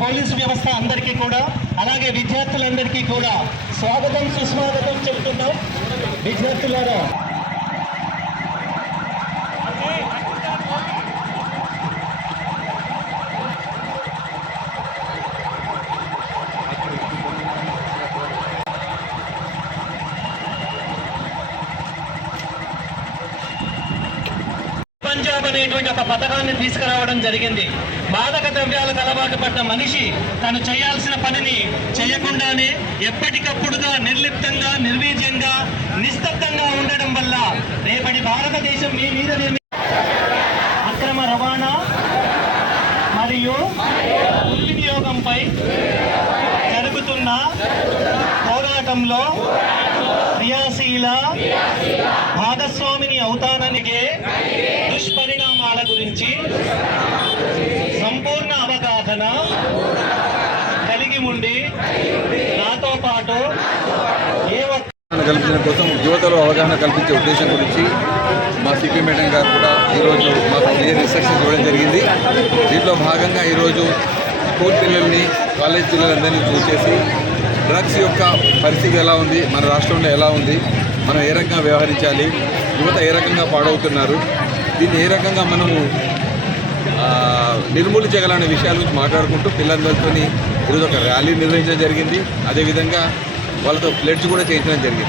Police వ్యవస్థ అందరికీ కూడా అలాగే విద్యార్థులందరికీ కూడా స్వాగతం సుస్వాగతం చెబుతున్నాం. విద్యార్థులారా పంజాబ్ అనేటువంటి ఒక పథకాన్ని తీసుకురావడం జరిగింది. మాదక ద్రవ్యాలకు అలవాటు పడ్డ మనిషి తను చేయాల్సిన పనిని చేయకుండానే ఎప్పటికప్పుడుగా నిర్లిప్తంగా నిర్వీర్యంగా నిస్తబ్దంగా ఉండడం వల్ల రేపటి భారతదేశం మీ మీద అక్రమ రవాణా మరియు దుర్వినియోగంపై జరుగుతున్న పోరాటంలో క్రియాశీల భాగస్వామిని అవుతాననికే దుష్పరిణామాల గురించి సంపూర్ణ అవగాహన కలిగి ఉండి నాతో పాటు కల్పించడం కోసం యువతలో అవగాహన కల్పించే ఉద్దేశం గురించి మా సిపి మేడం గారు కూడా ఈరోజు మాకు క్లియర్ ఇన్స్ట్రక్షన్స్ ఇవ్వడం జరిగింది. దీంట్లో భాగంగా ఈరోజు స్కూల్ పిల్లల్ని కాలేజ్ పిల్లలందరినీ చూసేసి డ్రగ్స్ యొక్క పరిస్థితి ఎలా ఉంది, మన రాష్ట్రంలో ఎలా ఉంది, మనం ఏ రకంగా వ్యవహరించాలి, యువత ఏ రకంగా పాడవుతున్నారు, దీన్ని ఏ రకంగా మనము నిర్మూలించగలనే విషయాల గురించి మాట్లాడుకుంటూ పిల్లలందరితో ఈరోజు ఒక ర్యాలీ నిర్వహించడం జరిగింది. అదేవిధంగా వాళ్ళతో ప్లెడ్జ్ కూడా చేయించడం జరిగింది.